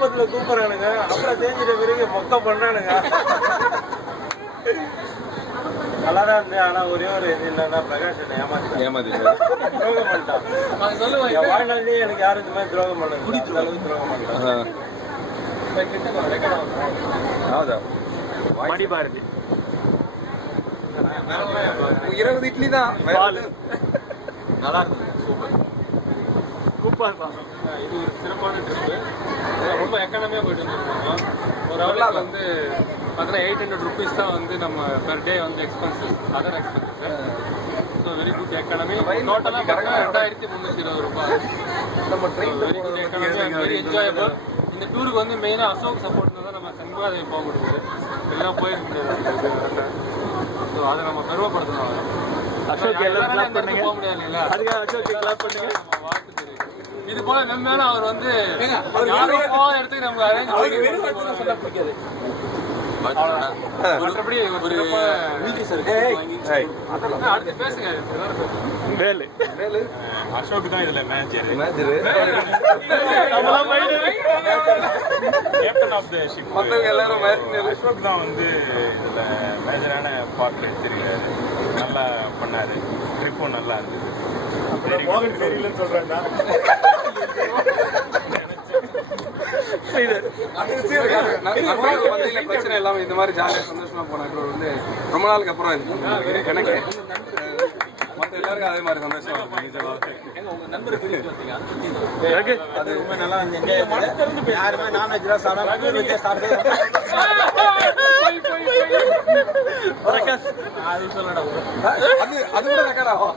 கூப்பிடுறானுங்க, அப்புறம் தேஞ்சிட்ட பிறகு மொக்க பண்றானுங்க. நல்லாதான் இருந்தேன். ஆனா ஒரே ஒரு இது என்னன்னா பிரகாஷ் ஏமாத்தி துரோகம் பண்ணிட்டான். என் வாழ்நாள்லயே எனக்கு யாரும் இந்த மாதிரி துரோகம் பண்ணல. அளவுக்கு துரோகம் பண்ணிட்டான். மடி பாரதி 20 இட்லி தான். நல்லா இருந்தது. சூப்பர். இது ஒரு சிறப்பான ட்ரிப்பு. ரொம்ப எக்கானமியாக போயிட்டு வந்துருக்கோம். ஒரு ஆளுக்கு வந்து பார்த்தீங்கன்னா 800 rupees தான் வந்து நம்ம பெர் டே வந்து expenses, other expenses. So very good economy. டோட்டலாக பார்த்தீங்கன்னா 2320 ரூபாய். Very good economy, very enjoyable. இந்த டூருக்கு வந்து மெயினாக அசோக் சப்போர்ட் தான் நம்ம சண்முகாதேவி போக முடியுது. எல்லாம் போயிருக்க முடியாது. ஸோ அதை நம்ம பெருமைப்படுத்தணும். அசோக் எல்லாரும் போக முடியாது இல்லைங்களா? அதுக்காக அசோக் கிளாப் பண்ணுங்க. வாழ்த்து தெரியும். இது போல நம்ம அவர் வந்து இடத்துக்கு நம்ம சொல்ல பிடிக்காது. மற்றபடி அடுத்து பேசுங்க. அசோக் தான் இதுல manager, captain of the ship. மற்றவங்க எல்லாரும் அசோக் தான் வந்து இதுல மேஜரான பார்ட் எடுத்திருக்காரு. நல்லா பண்ணாரு. ட்ரிப்பும் நல்லா இருந்தது. தெரியலன்னு சொல்றேன்டா. பிரச்சனை இல்லாம இந்த மாதிரி ஜாலியாக சந்தோஷமா போனாக்க வந்து ரொம்ப நாளுக்கு அப்புறம் எனக்கு மற்ற எல்லாருக்கும் அதே மாதிரி சந்தோஷமா அது ரொம்ப நல்லா இருந்துச்சு. யாருமே நான்வெஜ் தான் சாப்பிட்டு அது சொல்லடா. அது கூட ரெக்கார்ட் ஆகும்.